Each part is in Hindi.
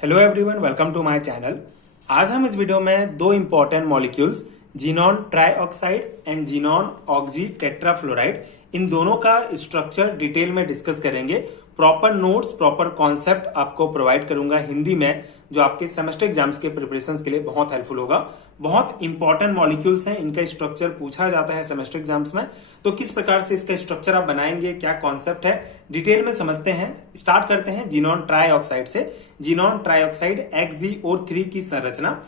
Hello everyone, welcome to my channel. आज हम इस वीडियो में दो important molecules xenon trioxide and xenon oxy tetrafluoride, इन दोनों का स्ट्रक्चर डिटेल में डिस्कस करेंगे। प्रॉपर नोट्स, प्रॉपर कॉन्सेप्ट आपको प्रोवाइड करूंगा हिंदी में, जो आपके सेमेस्टर एग्जाम्स के प्रिपरेशन के लिए बहुत हेल्पफुल होगा। बहुत इंपॉर्टेंट मॉलिक्यूल्स हैं, इनका स्ट्रक्चर पूछा जाता है सेमेस्टर एग्जाम्स में। तो किस प्रकार से इसका स्ट्रक्चर आप बनाएंगे, क्या कॉन्सेप्ट है, डिटेल में समझते हैं। स्टार्ट करते हैं जिनॉन ट्राइऑक्साइड से। जिनॉन ट्राइऑक्साइड XgO3 की संरचना।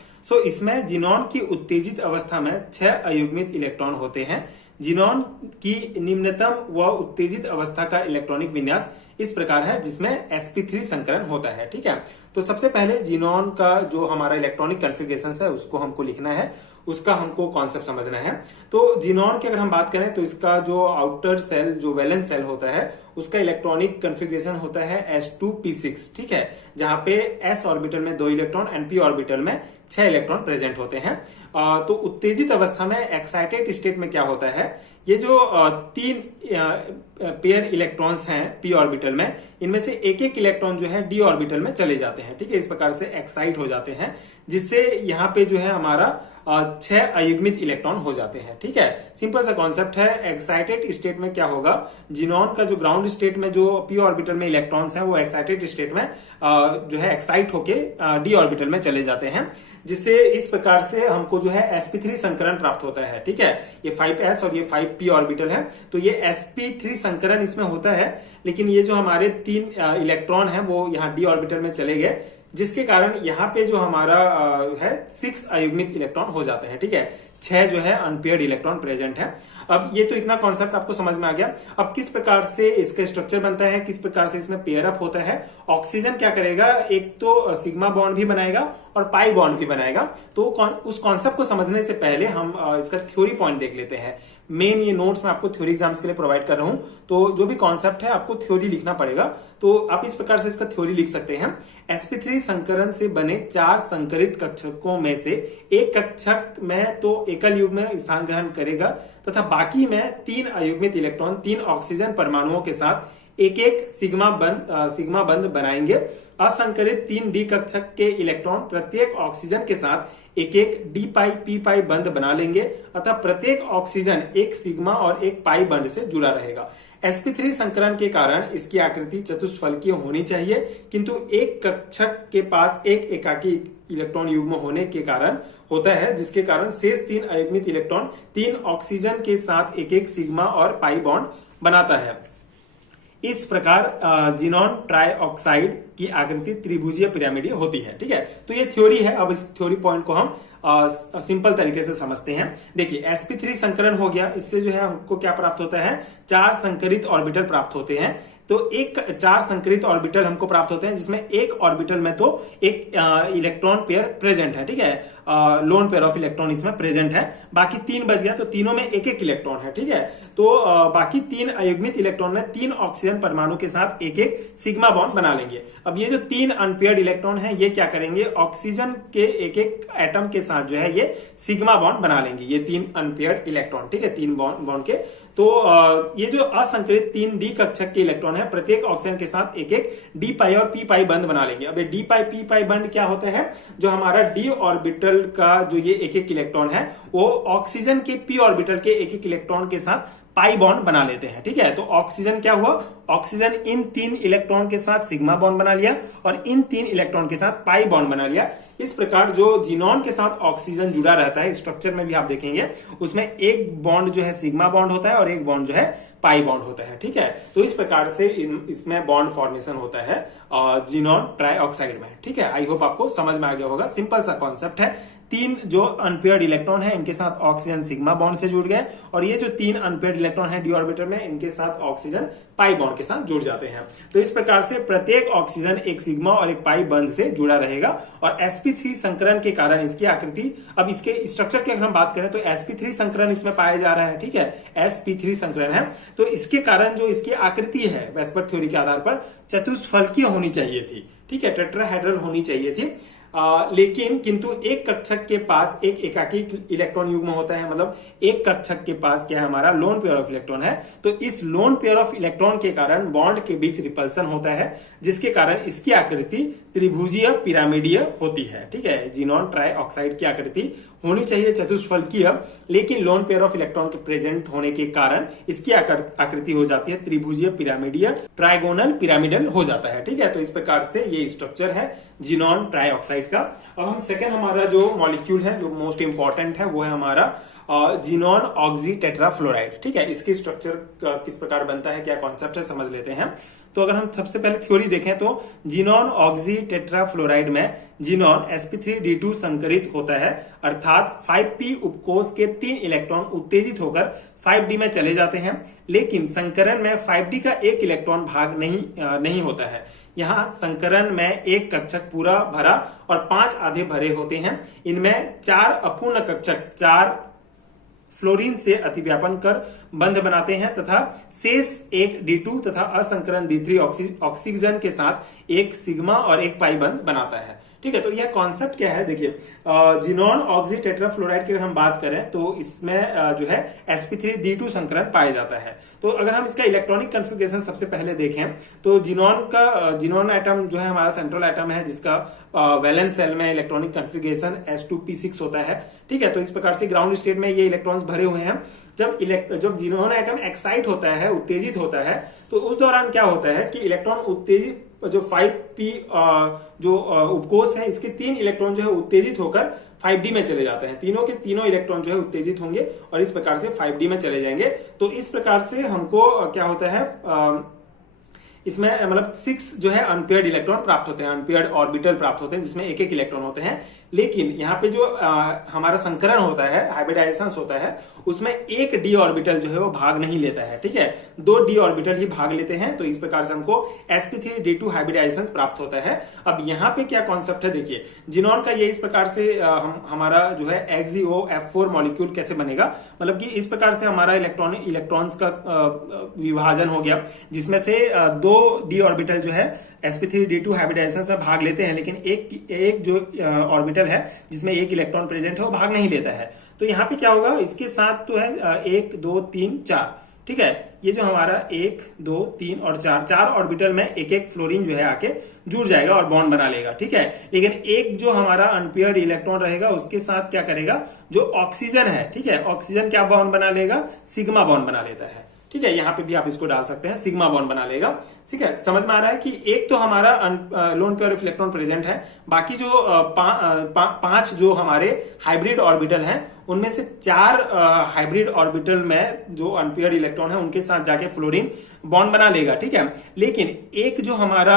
इसमें जिनॉन की उत्तेजित अवस्था में 6 अयुग्मित इलेक्ट्रॉन होते हैं। जिनॉन की निम्नतम व उत्तेजित अवस्था का इलेक्ट्रॉनिक विन्यास इस प्रकार है, जिसमें sp3 संकरण होता है। ठीक है, तो सबसे पहले जिनॉन का जो हमारा इलेक्ट्रॉनिक कॉन्फ़िगरेशन है उसको हमको लिखना है, उसका हमको कॉन्सेप्ट समझना है। तो जिनॉन की अगर हम बात करें तो इसका जो आउटर सेल, जो वैलेंस सेल होता है, उसका इलेक्ट्रॉनिक कॉन्फ़िगरेशन होता है S2p6। ठीक है, जहां पे s ऑर्बिटल में 2 इलेक्ट्रॉन एंड p ऑर्बिटल में 6 इलेक्ट्रॉन प्रेजेंट होते हैं। तो उत्तेजित अवस्था में एक्साइटेड स्टेट में क्या होता है, ये जो 3 पेयर इलेक्ट्रॉन्स हैं p ऑर्बिटल में, इनमें से एक एक इलेक्ट्रॉन जो है d ऑर्बिटल में चले जाते हैं। ठीक है, इस प्रकार से एक्साइट हो जाते हैं, जिससे यहाँ पे जो है हमारा 6 अयुग्मित इलेक्ट्रॉन हो जाते हैं। ठीक है, सिंपल सा कॉन्सेप्ट है। एक्साइटेड स्टेट में क्या होगा, जिनॉन का जो ग्राउंड स्टेट में जो p ऑर्बिटल में इलेक्ट्रॉन्स हैं, वो एक्साइटेड स्टेट में जो है एक्साइट होके d ऑर्बिटल में चले जाते हैं, जिससे इस प्रकार से हमको जो है sp3 संकरण प्राप्त होता है। ठीक है, ये 5s और ये 5p ऑर्बिटल है, तो ये sp3 संकरण इसमें होता है। लेकिन ये जो हमारे 3 इलेक्ट्रॉन हैं वो यहाँ d ऑर्बिटल में चले गए, जिसके कारण यहाँ पे जो हमारा है 6 अयुग्मित इलेक्ट्रॉन हो जाते हैं। ठीक है, 6 जो है अनपेयर्ड इलेक्ट्रॉन प्रेजेंट है। अब ये तो इतना कॉन्सेप्ट आपको समझ में आ गया। अब किस प्रकार से इसका स्ट्रक्चर बनता है, किस प्रकार से इसमें पेयर अप होता है। ऑक्सीजन क्या करेगा, एक तो सिग्मा बॉन्ड भी बनाएगा और पाई बॉन्ड भी बनाएगा। तो उस कॉन्सेप्ट को समझने से पहले हम इसका थ्योरी पॉइंट देख लेते हैं। मेन ये नोट्स मैं आपको थ्योरी एग्जाम्स के लिए प्रोवाइड कर रहा हूं, तो जो भी कॉन्सेप्ट है आपको थ्योरी लिखना पड़ेगा। तो आप इस प्रकार से इसका थ्योरी लिख सकते हैं। sp3 संकरण से बने 4 संकरित कक्षकों में से एक कक्षक में तो एकल युग्म में स्थान ग्रहण करेगा, तथा बाकी में 3 अयुग्मित इलेक्ट्रॉन 3 ऑक्सीजन परमाणुओं के साथ एक एक सिग्मा बंध बनाएंगे। असंकरित 3d कक्षक के इलेक्ट्रॉन प्रत्येक ऑक्सीजन के साथ एक एक d पाई p पाई बंध बना लेंगे, अतः प्रत्येक ऑक्सीजन एक सिग्मा और एक पाई बंध से जुड़ा रहेगा। sp3 संकरण के कारण इसकी आकृति चतुष्फलकीय होनी चाहिए, किंतु एक कक्षक के पास एक एकाकी इलेक्ट्रॉन युग्म होने के कारण होता है, जिसके कारण शेष 3 अयुग्मित इलेक्ट्रॉन 3 ऑक्सीजन के साथ एक एक सिग्मा और पाई बॉन्ड बनाता है। इस प्रकार जिनॉन ट्राइऑक्साइड की आकृति त्रिभुजीय पिरामिडीय होती है। ठीक है, तो ये थ्योरी है। अब इस थ्योरी पॉइंट को हम सिंपल तरीके से समझते हैं। देखिए, sp3 संकरण हो गया, इससे जो है हमको क्या प्राप्त होता है, 4 संकरित ऑर्बिटल प्राप्त होते हैं। तो 4 संकरित ऑर्बिटल हमको प्राप्त होते हैं, जिसमें एक ऑर्बिटल में तो एक इलेक्ट्रॉन पेयर प्रेजेंट है। ठीक है, लोन पेयर ऑफ इलेक्ट्रॉन इसमें प्रेजेंट है। बाकी 3 बच गया, तो तीनों में एक एक इलेक्ट्रॉन है। ठीक है, तो बाकी 3 अयुग्मित इलेक्ट्रॉन में 3 ऑक्सीजन परमाणु के साथ एक एक सिग्मा बॉन्ड बना लेंगे। अब ये जो 3 अनपेयर्ड इलेक्ट्रॉन है, ये क्या करेंगे, ऑक्सीजन के एक एक एटम के साथ जो है ये सिग्मा बॉन्ड बना लेंगे, ये 3 अनपेयर्ड इलेक्ट्रॉन। ठीक है, 3 बॉन्ड के। तो ये जो असंकरित 3d कक्षक के इलेक्ट्रॉन है, प्रत्येक ऑक्सीजन के साथ एक एक d पाई और p पाई बंध बना लेंगे। अब ये d पाई p पाई बंध क्या होता है, जो हमारा d ऑर्बिटल का जो ये एक एक इलेक्ट्रॉन है, वो ऑक्सीजन के p ऑर्बिटल के एक एक इलेक्ट्रॉन के साथ पाई बॉन्ड बना लेते हैं। ठीक है, तो ऑक्सीजन क्या हुआ, ऑक्सीजन इन 3 इलेक्ट्रॉन के साथ सिग्मा बॉन्ड बना लिया और इन 3 इलेक्ट्रॉन के साथ पाई बॉन्ड बना लिया। इस प्रकार जो जिनॉन के साथ ऑक्सीजन जुड़ा रहता है, स्ट्रक्चर में भी आप देखेंगे, उसमें एक बॉन्ड जो है सिग्मा बॉन्ड होता है और एक बॉन्ड जो है पाई बॉन्ड होता है। ठीक है, तो इस प्रकार से इसमें बॉन्ड फॉर्मेशन होता है जिनॉन ट्राइऑक्साइड में। ठीक है, आई होप आपको समझ में आ गया होगा। सिंपल सा कॉन्सेप्ट है। 3 जो अनपेयर्ड इलेक्ट्रॉन है, इनके साथ ऑक्सीजन सिग्मा बॉन्ड से जुड़ गए, और ये जो 3 अनपेयर्ड इलेक्ट्रॉन है d ऑर्बिटल में, इनके साथ ऑक्सीजन पाई बॉन्ड के साथ जुड़ जाते हैं। तो इस प्रकार से प्रत्येक ऑक्सीजन एक सिग्मा और एक पाई बंध से जुड़ा रहेगा। और sp3 संकरण के कारण इसकी आकृति, अब इसके स्ट्रक्चर की अगर हम बात करें तो sp3 संकरण इसमें पाया जा रहा है। ठीक है, sp3 संकरण है, तो इसके कारण जो इसकी आकृति है वेस्पर थ्योरी के आधार पर चतुष्फलकीय होनी चाहिए थी। ठीक है, टेट्राहेड्रल होनी चाहिए थी। लेकिन किंतु एक कक्षक के पास एक एकाकी इलेक्ट्रॉन युग्म होता है, मतलब एक कक्षक के पास क्या है, हमारा लोन पेयर ऑफ इलेक्ट्रॉन है। तो इस लोन पेयर ऑफ इलेक्ट्रॉन के कारण बॉन्ड के बीच रिपल्सन होता है, जिसके कारण इसकी आकृति त्रिभुजीय पिरामिडीय होती है। ठीक है, जिनॉन ट्राई ऑक्साइड की आकृति होनी चाहिए चतुष्फलकीय, लेकिन लोन पेयर ऑफ इलेक्ट्रॉन के प्रेजेंट होने के कारण इसकी आकृति हो जाती है त्रिभुजीय पिरामिडीय, ट्राइगोनल पिरामिडल हो जाता है। ठीक है, तो इस प्रकार से ये स्ट्रक्चर है जिनॉन ट्राई ऑक्साइड का। अब हम सेकेंड हमारा जो मॉलिक्यूल है जो मोस्ट इंपॉर्टेंट है वो है हमारा जिनॉन ऑक्सी टेट्राफ्लोराइड। ठीक है, इसकी स्ट्रक्चर किस प्रकार बनता है, क्या कॉन्सेप्ट है, समझ लेते हैं। तो अगर हम सबसे पहले थ्योरी देखें तो जिनॉन ऑक्सी टेट्राफ्लोराइड में जिनॉन sp3d2 संकरित होता है, अर्थात 5p उपकोष के 3 इलेक्ट्रॉन उत्तेजित होकर 5d में चले जाते हैं, लेकिन संकरण में 5d का एक इलेक्ट्रॉन भाग नहीं होता है। यहाँ संकरण में एक कक्षक पूरा भरा और 5 आधे भरे होते हैं। इनमें 4 अपूर्ण कक्षक 4 फ्लोरीन से अतिव्यापन कर बंध बनाते हैं तथा शेष एक D2 तथा असंकरण D3 ऑक्सीजन के साथ एक सिग्मा और एक पाई बंध बनाता है। ठीक है, तो यह कॉन्सेप्ट क्या है, देखिए जिनॉन ऑक्सी टेट्राफ्लोराइड की अगर हम बात करें तो इसमें जो है sp3d2 संकरण पाया जाता है। तो अगर हम इसका इलेक्ट्रॉनिक कॉन्फ़िगरेशन सबसे पहले देखें तो जिनॉन एटम जो है हमारा सेंट्रल एटम है, जिसका वैलेंस सेल में इलेक्ट्रॉनिक कॉन्फ़िगरेशन s2p6 होता है। ठीक है, तो इस प्रकार से ग्राउंड स्टेट में ये इलेक्ट्रॉन्स भरे हुए हैं। जब जिनॉन एटम एक्साइट होता है, उत्तेजित होता है, तो उस दौरान क्या होता है कि इलेक्ट्रॉन उत्तेजित जो 5p जो उपकोष है इसके 3 इलेक्ट्रॉन जो है उत्तेजित होकर 5d में चले जाते हैं। तीनों के तीनों इलेक्ट्रॉन जो है उत्तेजित होंगे और इस प्रकार से 5d में चले जाएंगे। तो इस प्रकार से हमको क्या होता है, इसमें मतलब 6 जो है अनपेयर्ड इलेक्ट्रॉन प्राप्त होते हैं, अनपेयर्ड ऑर्बिटल प्राप्त होते हैं, जिसमें एक एक इलेक्ट्रॉन होते हैं। लेकिन यहाँ पे जो हमारा संकरण होता है, हाइब्रिडाइजेशन होता है, उसमें एक डी ऑर्बिटल जो है वो भाग नहीं लेता है। ठीक है, 2 डी ऑर्बिटल ही भाग लेते हैं। तो इस प्रकार से हमको sp3d2 हाइब्रिडाइजेशन प्राप्त होता है। अब यहाँ पे क्या कॉन्सेप्ट है, देखिए जिनॉन का ये इस प्रकार से हमारा जो है XeO F4 मॉलिक्यूल कैसे बनेगा, मतलब कि इस प्रकार से हमारा इलेक्ट्रॉन्स का विभाजन हो गया, जिसमें से 2 डी ऑर्बिटल जो है sp3d2 हाइब्रिडाइजेशन में भाग लेते हैं, लेकिन एक जो ऑर्बिटल है जिसमें एक इलेक्ट्रॉन प्रेजेंट है वो भाग नहीं लेता है। तो यहाँ पे क्या होगा, इसके साथ तो है 1 2 3 4। ठीक है, ये जो हमारा 1 2 3 और 4 ऑर्बिटल में एक एक फ्लोरीन जो है आके जुड़ जाएगा और बॉन्ड बना लेगा। ठीक है, लेकिन एक जो हमारा अनपेयर्ड इलेक्ट्रॉन रहेगा उसके साथ क्या करेगा, जो ऑक्सीजन है, ठीक है, ऑक्सीजन क्या बॉन्ड बना लेगा, सिग्मा बॉन्ड बना लेता है। ठीक है, यहां पे भी आप इसको डाल सकते हैं, सिग्मा बॉन्ड बना लेगा। ठीक है, समझ में आ रहा है कि एक तो हमारा lone pair of electron present है, बाकी जो 5 जो हमारे हाइब्रिड ऑर्बिटल हैं उनमें से 4 हाइब्रिड ऑर्बिटल में जो अनपेयर्ड इलेक्ट्रॉन है उनके साथ जाके फ्लोरीन बॉन्ड बना लेगा। ठीक है, लेकिन एक जो हमारा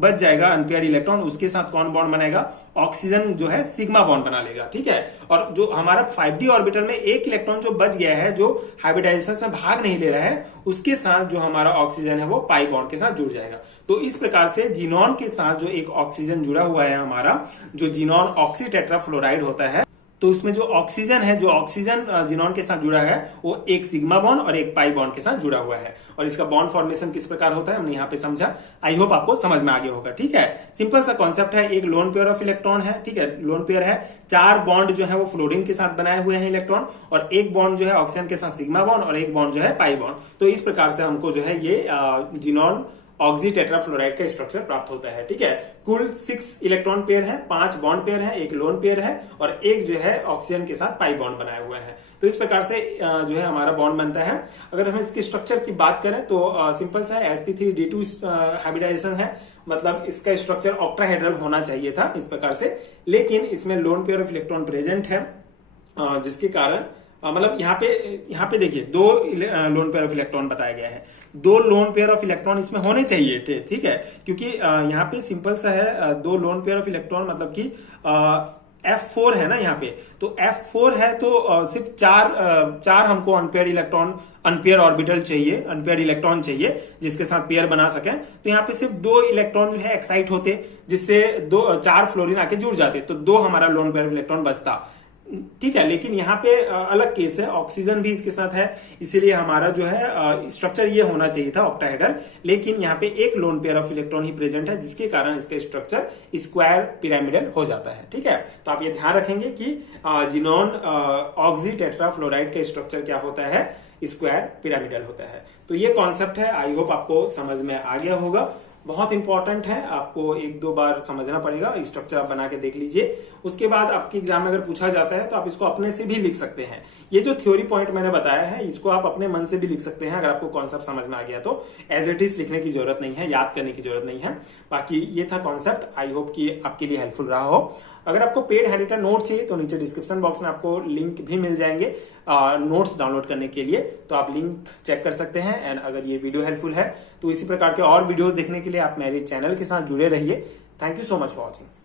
बच जाएगा अनपेयर्ड इलेक्ट्रॉन, उसके साथ कौन बॉन्ड बनाएगा, ऑक्सीजन जो है सिग्मा बॉन्ड बना लेगा। ठीक है, और जो हमारा 5d ऑर्बिटल में एक इलेक्ट्रॉन जो बच गया है, जो हाइब्रिडाइजेशन में भाग नहीं ले रहा है, उसके साथ जो हमारा ऑक्सीजन है वो पाई बॉन्ड के साथ जुड़ जाएगा। तो इस प्रकार से जिनॉन के साथ जो एक ऑक्सीजन जुड़ा हुआ है हमारा, जो जिनॉन ऑक्सी टेट्राफ्लोराइड होता है, तो उसमें जो ऑक्सीजन है, जो ऑक्सीजन जिनॉन के साथ जुड़ा है, वो एक सिग्मा बॉन्ड और एक पाई बॉन्ड के साथ जुड़ा हुआ है। और इसका बॉन्ड फॉर्मेशन किस प्रकार होता है हमने यहाँ पे समझा। आई होप आपको समझ में आ गया होगा। ठीक है, सिंपल सा कॉन्सेप्ट है, एक लोन पेयर ऑफ इलेक्ट्रॉन है। ठीक है, लोन पेयर है, 4 बॉन्ड जो है वो फ्लोरीन के साथ बनाए हुए हैं इलेक्ट्रॉन, और एक बॉन्ड जो है ऑक्सीजन के साथ सिग्मा बॉन्ड, और एक बॉन्ड जो है पाई बॉन्ड। तो इस प्रकार से हमको जो है ये जिनॉन ऑक्सी टेट्राफ्लोराइड का स्ट्रक्चर प्राप्त होता है। ठीक है, कुल 6 इलेक्ट्रॉन पेयर है, 5 बॉन्ड पेयर है, एक लोन पेयर है और एक जो है ऑक्सीजन के साथ पाई बॉन्ड बनाए हुए हैं। तो इस प्रकार से जो है हमारा बॉन्ड बनता है। अगर हम इसके स्ट्रक्चर की बात करें तो सिंपल सा है, sp3d2 हाइब्रिडाइजेशन है, मतलब इसका स्ट्रक्चर ऑक्टाहेड्रल होना चाहिए था इस प्रकार से, लेकिन इसमें lone pair of electron present है, जिसके कारण मतलब यहाँ पे देखिए 2 लोन पेयर ऑफ इलेक्ट्रॉन बताया गया है, 2 लोन पेयर ऑफ इलेक्ट्रॉन इसमें होने चाहिए। ठीक है, क्योंकि यहाँ पे सिंपल सा है, 2 लोन पेयर ऑफ इलेक्ट्रॉन मतलब कि F4 है ना यहाँ पे, तो F4 है तो सिर्फ 4 हमको अनपेयर इलेक्ट्रॉन, अनपेयर ऑर्बिटल चाहिए, अनपेयर इलेक्ट्रॉन चाहिए जिसके साथ पेयर बना सके। तो यहाँ पे सिर्फ 2 इलेक्ट्रॉन जो है एक्साइट होते, जिससे 4 फ्लोरीन आके जुड़ जाते, तो 2 हमारा लोन पेयर ऑफ इलेक्ट्रॉन बचता। ठीक है, लेकिन यहाँ पे अलग केस है, ऑक्सीजन भी इसके साथ है, इसीलिए हमारा जो है स्ट्रक्चर ये होना चाहिए था ऑक्टाहेड्रल, लेकिन यहाँ पे एक lone pair of electron he present है, जिसके कारण इसका स्ट्रक्चर स्क्वायर पिरामिडल हो जाता है। ठीक है, तो आप ये ध्यान रखेंगे कि जिनॉन ऑक्सी टेट्राफ्लोराइड का स्ट्रक्चर क्या होता है, स्क्वायर पिरामिडल होता है। तो ये कॉन्सेप्ट है, आई होप आपको समझ में आ गया होगा। बहुत इंपॉर्टेंट है, आपको एक दो बार समझना पड़ेगा, स्ट्रक्चर आप बना के देख लीजिए। उसके बाद आपके एग्जाम में अगर पूछा जाता है तो आप इसको अपने से भी लिख सकते हैं। ये जो थ्योरी पॉइंट मैंने बताया है, इसको आप अपने मन से भी लिख सकते हैं, अगर आपको कॉन्सेप्ट समझ में आ गया तो। एज इट इज लिखने की जरूरत नहीं है, याद करने की जरूरत नहीं है। बाकी ये था कॉन्सेप्ट, आई होप कि आपके लिए हेल्पफुल रहा हो। अगर आपको पेड हेरिटा नोट चाहिए तो नीचे डिस्क्रिप्शन बॉक्स में आपको लिंक भी मिल जाएंगे नोट्स डाउनलोड करने के लिए, तो आप लिंक चेक कर सकते हैं। एंड अगर ये वीडियो हेल्पफुल है तो इसी प्रकार के और वीडियोस देखने के लिए आप मेरे चैनल के साथ जुड़े रहिए। Thank you so much for watching.